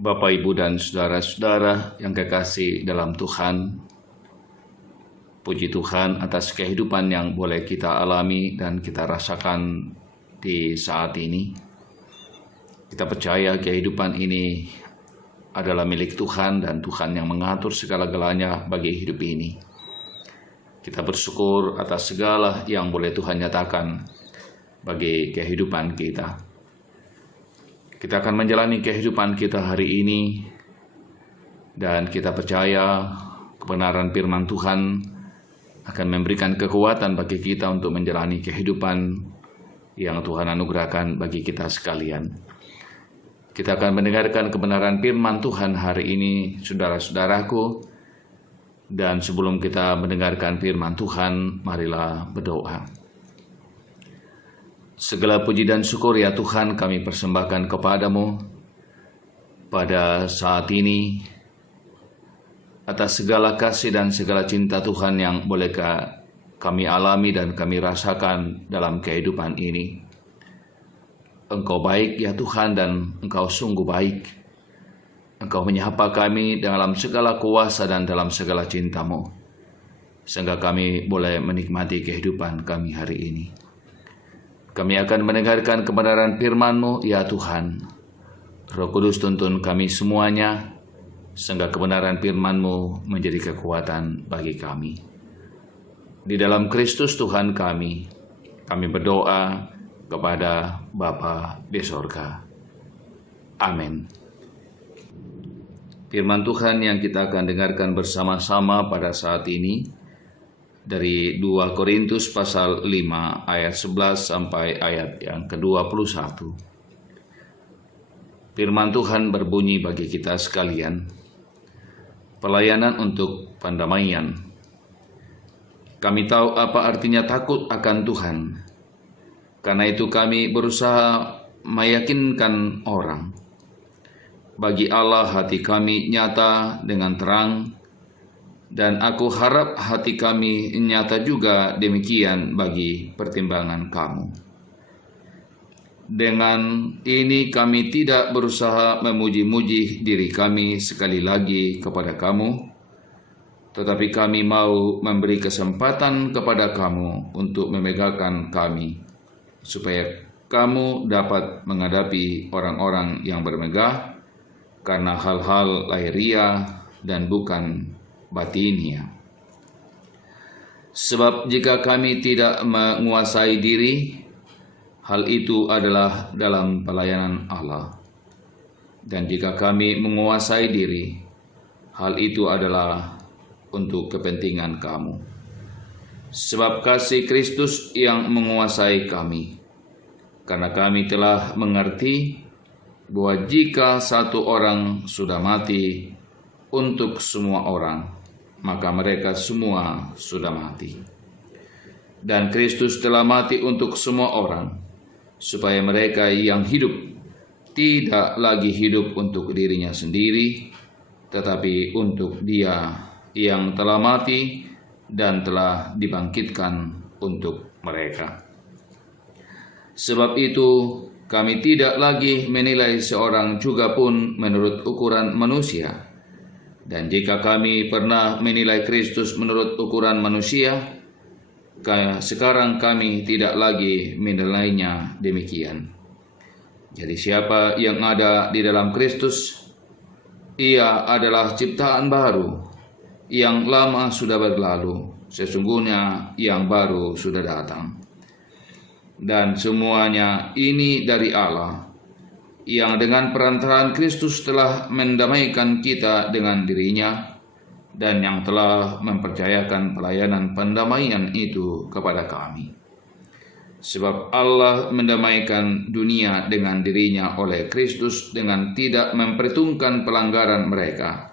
Bapak, Ibu, dan saudara-saudara yang kekasih dalam Tuhan, puji Tuhan atas kehidupan yang boleh kita alami dan kita rasakan di saat ini. Kita percaya kehidupan ini adalah milik Tuhan dan Tuhan yang mengatur segala-galanya bagi hidup ini. Kita bersyukur atas segala yang boleh Tuhan nyatakan bagi kehidupan kita. Kita akan menjalani kehidupan kita hari ini dan kita percaya kebenaran firman Tuhan akan memberikan kekuatan bagi kita untuk menjalani kehidupan yang Tuhan anugerahkan bagi kita sekalian. Kita akan mendengarkan kebenaran firman Tuhan hari ini, saudara-saudaraku. Dan sebelum kita mendengarkan firman Tuhan, marilah berdoa. Segala puji dan syukur ya Tuhan kami persembahkan kepadamu pada saat ini atas segala kasih dan segala cinta Tuhan yang bolehkah kami alami dan kami rasakan dalam kehidupan ini. Engkau baik ya Tuhan dan Engkau sungguh baik. Engkau menyapa kami dalam segala kuasa dan dalam segala cinta-Mu, sehingga kami boleh menikmati kehidupan kami hari ini. Kami akan mendengarkan kebenaran firman-Mu, ya Tuhan. Roh Kudus tuntun kami semuanya, sehingga kebenaran firman-Mu menjadi kekuatan bagi kami. Di dalam Kristus Tuhan kami berdoa kepada Bapa di sorga. Amin. Firman Tuhan yang kita akan dengarkan bersama-sama pada saat ini dari 2 Korintus pasal 5 ayat 11 sampai ayat yang ke-21. Firman Tuhan berbunyi bagi kita sekalian, pelayanan untuk pendamaian. Kami tahu apa artinya takut akan Tuhan. Karena itu kami berusaha meyakinkan orang. Bagi Allah hati kami nyata dengan terang, dan aku harap hati kami nyata juga demikian bagi pertimbangan kamu. Dengan ini kami tidak berusaha memuji-muji diri kami sekali lagi kepada kamu, tetapi kami mau memberi kesempatan kepada kamu untuk memegahkan kami, supaya kamu dapat menghadapi orang-orang yang bermegah karena hal-hal lahiriah dan bukan batinia. Sebab jika kami tidak menguasai diri, hal itu adalah dalam pelayanan Allah. Dan jika kami menguasai diri, hal itu adalah untuk kepentingan kamu. Sebab kasih Kristus yang menguasai kami, karena kami telah mengerti bahwa jika satu orang sudah mati untuk semua orang, maka mereka semua sudah mati. Dan Kristus telah mati untuk semua orang, supaya mereka yang hidup tidak lagi hidup untuk dirinya sendiri, tetapi untuk Dia yang telah mati dan telah dibangkitkan untuk mereka. Sebab itu kami tidak lagi menilai seorang juga pun menurut ukuran manusia. Dan jika kami pernah menilai Kristus menurut ukuran manusia, sekarang kami tidak lagi menilainya demikian. Jadi siapa yang ada di dalam Kristus, ia adalah ciptaan baru. Yang lama sudah berlalu, sesungguhnya yang baru sudah datang. Dan semuanya ini dari Allah, yang dengan perantaraan Kristus telah mendamaikan kita dengan dirinya, dan yang telah mempercayakan pelayanan pendamaian itu kepada kami. Sebab Allah mendamaikan dunia dengan dirinya oleh Kristus dengan tidak memperhitungkan pelanggaran mereka.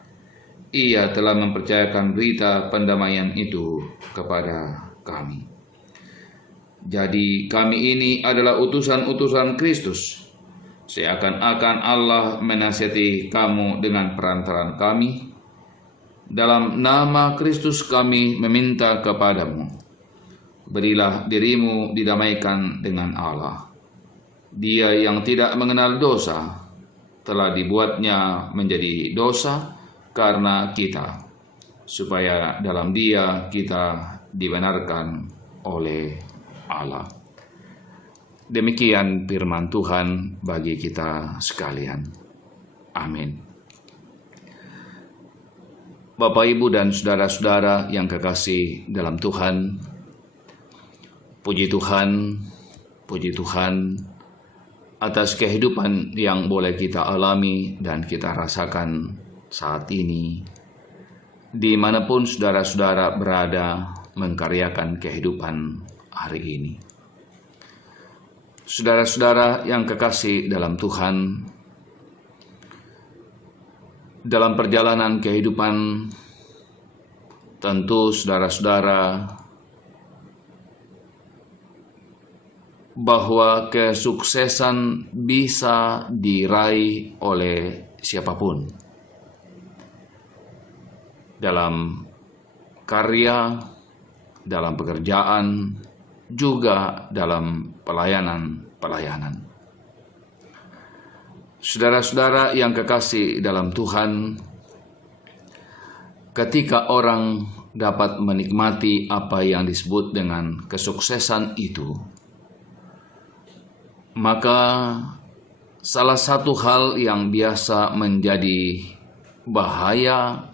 Ia telah mempercayakan berita pendamaian itu kepada kami. Jadi kami ini adalah utusan-utusan Kristus, seakan-akan Allah menasihati kamu dengan perantaraan kami. Dalam nama Kristus kami meminta kepadamu, berilah dirimu didamaikan dengan Allah. Dia yang tidak mengenal dosa telah dibuatnya menjadi dosa karena kita, supaya dalam Dia kita dibenarkan oleh Allah. Demikian firman Tuhan bagi kita sekalian. Amin. Bapak, Ibu, dan saudara-saudara yang kekasih dalam Tuhan, puji Tuhan atas kehidupan yang boleh kita alami dan kita rasakan saat ini, dimanapun saudara-saudara berada mengkaryakan kehidupan hari ini. Saudara-saudara yang kekasih dalam Tuhan, dalam perjalanan kehidupan, tentu saudara-saudara bahwa kesuksesan bisa diraih oleh siapapun dalam karya, dalam pekerjaan, juga dalam pelayanan. Saudara-saudara yang kekasih dalam Tuhan, ketika orang dapat menikmati apa yang disebut dengan kesuksesan itu, maka salah satu hal yang biasa menjadi bahaya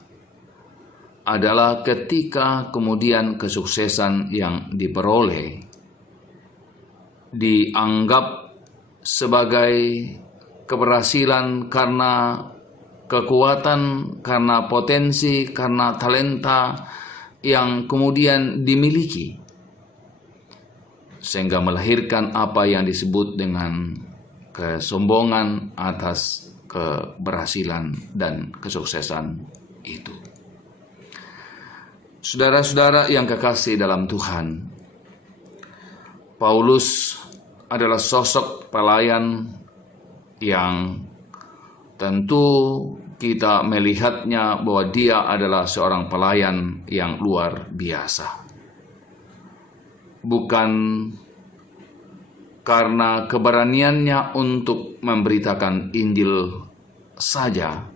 adalah ketika kemudian kesuksesan yang diperoleh dianggap sebagai keberhasilan karena kekuatan, karena potensi, karena talenta yang kemudian dimiliki, sehingga melahirkan apa yang disebut dengan kesombongan atas keberhasilan dan kesuksesan itu. Saudara-saudara yang kekasih dalam Tuhan, Paulus adalah sosok pelayan yang tentu kita melihatnya bahwa dia adalah seorang pelayan yang luar biasa. Bukan karena keberaniannya untuk memberitakan Injil saja,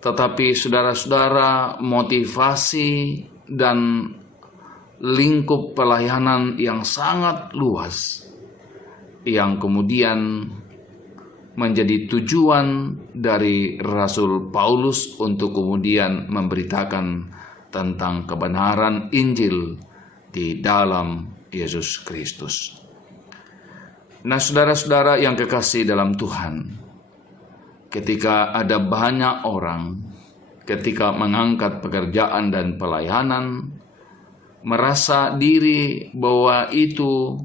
tetapi saudara-saudara, motivasi dan lingkup pelayanan yang sangat luas yang kemudian menjadi tujuan dari Rasul Paulus untuk kemudian memberitakan tentang kebenaran Injil di dalam Yesus Kristus. Nah, saudara-saudara yang kekasih dalam Tuhan, ketika ada banyak orang, ketika mengangkat pekerjaan dan pelayanan, merasa diri bahwa itu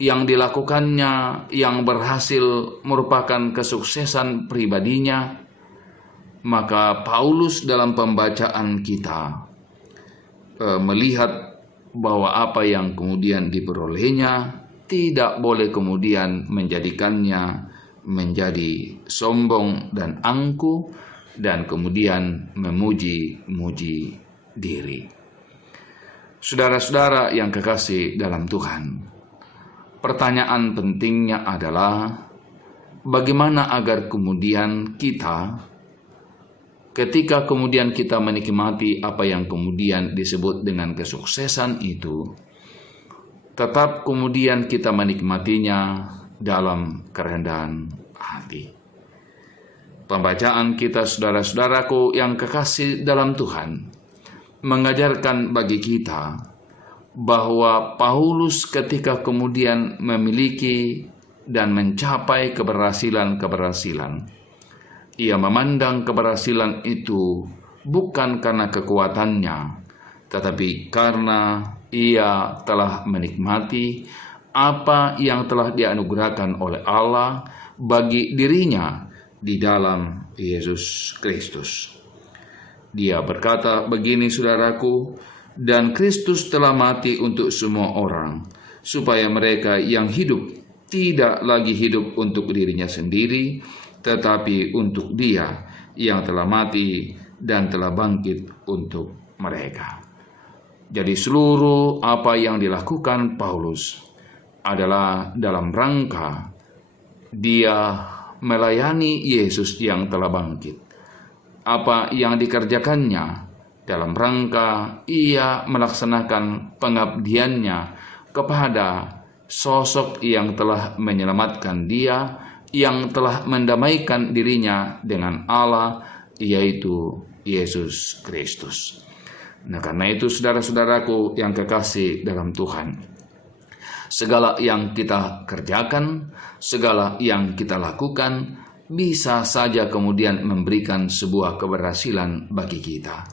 yang dilakukannya, yang berhasil merupakan kesuksesan pribadinya, maka Paulus dalam pembacaan kita melihat bahwa apa yang kemudian diperolehnya tidak boleh kemudian menjadikannya menjadi sombong dan angkuh dan kemudian memuji-muji diri. Saudara-saudara yang kekasih dalam Tuhan, pertanyaan pentingnya adalah bagaimana agar kemudian kita, ketika kemudian kita menikmati apa yang kemudian disebut dengan kesuksesan itu, tetap kemudian kita menikmatinya dalam kerendahan hati. Pembacaan kita, saudara-saudaraku yang kekasih dalam Tuhan, mengajarkan bagi kita bahwa Paulus ketika kemudian memiliki dan mencapai keberhasilan, ia memandang keberhasilan itu bukan karena kekuatannya, tetapi karena ia telah menikmati apa yang telah dianugerahkan oleh Allah bagi dirinya di dalam Yesus Kristus. Dia berkata begini, saudaraku, dan Kristus telah mati untuk semua orang, supaya mereka yang hidup tidak lagi hidup untuk dirinya sendiri, tetapi untuk Dia yang telah mati dan telah bangkit untuk mereka. Jadi seluruh apa yang dilakukan Paulus adalah dalam rangka dia melayani Yesus yang telah bangkit. Apa yang dikerjakannya dalam rangka ia melaksanakan pengabdiannya kepada sosok yang telah menyelamatkan dia, yang telah mendamaikan dirinya dengan Allah, yaitu Yesus Kristus. Nah, karena itu saudara-saudaraku yang kekasih dalam Tuhan, segala yang kita kerjakan, segala yang kita lakukan, bisa saja kemudian memberikan sebuah keberhasilan bagi kita.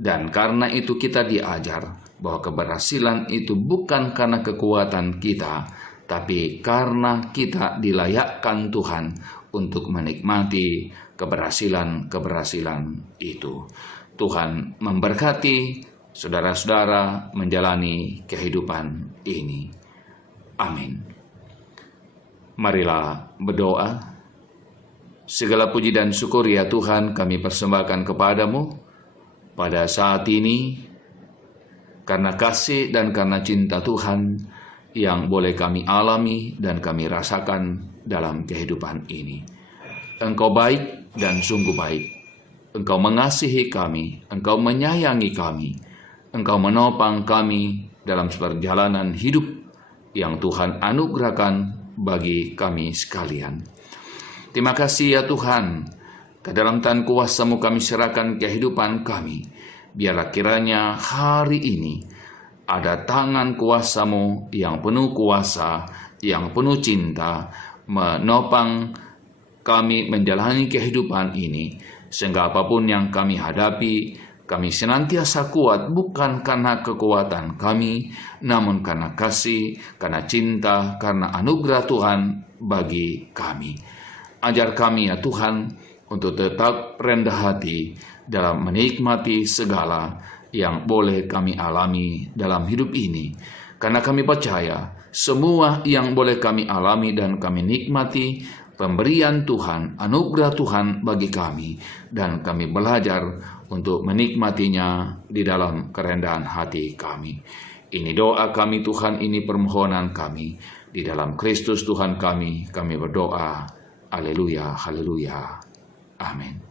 Dan karena itu kita diajar bahwa keberhasilan itu bukan karena kekuatan kita, tapi karena kita dilayakkan Tuhan untuk menikmati keberhasilan-keberhasilan itu. Tuhan memberkati saudara-saudara menjalani kehidupan ini. Amin. Marilah berdoa. Segala puji dan syukur ya Tuhan kami persembahkan kepadamu pada saat ini, karena kasih dan karena cinta Tuhan yang boleh kami alami dan kami rasakan dalam kehidupan ini. Engkau baik dan sungguh baik. Engkau mengasihi kami, Engkau menyayangi kami, Engkau menopang kami dalam perjalanan hidup yang Tuhan anugerahkan bagi kami sekalian. Terima kasih ya Tuhan. Ke dalam tangan kuasa-Mu kami serahkan kehidupan kami. Biarlah kiranya hari ini ada tangan kuasa-Mu yang penuh kuasa, yang penuh cinta, menopang kami menjalani kehidupan ini. Sehingga apapun yang kami hadapi, kami senantiasa kuat bukan karena kekuatan kami, namun karena kasih, karena cinta, karena anugerah Tuhan bagi kami. Ajar kami ya Tuhan, untuk tetap rendah hati dalam menikmati segala yang boleh kami alami dalam hidup ini. Karena kami percaya semua yang boleh kami alami dan kami nikmati pemberian Tuhan, anugerah Tuhan bagi kami. Dan kami belajar untuk menikmatinya di dalam kerendahan hati kami. Ini doa kami Tuhan, ini permohonan kami. Di dalam Kristus Tuhan kami berdoa. Haleluya, haleluya. Amin.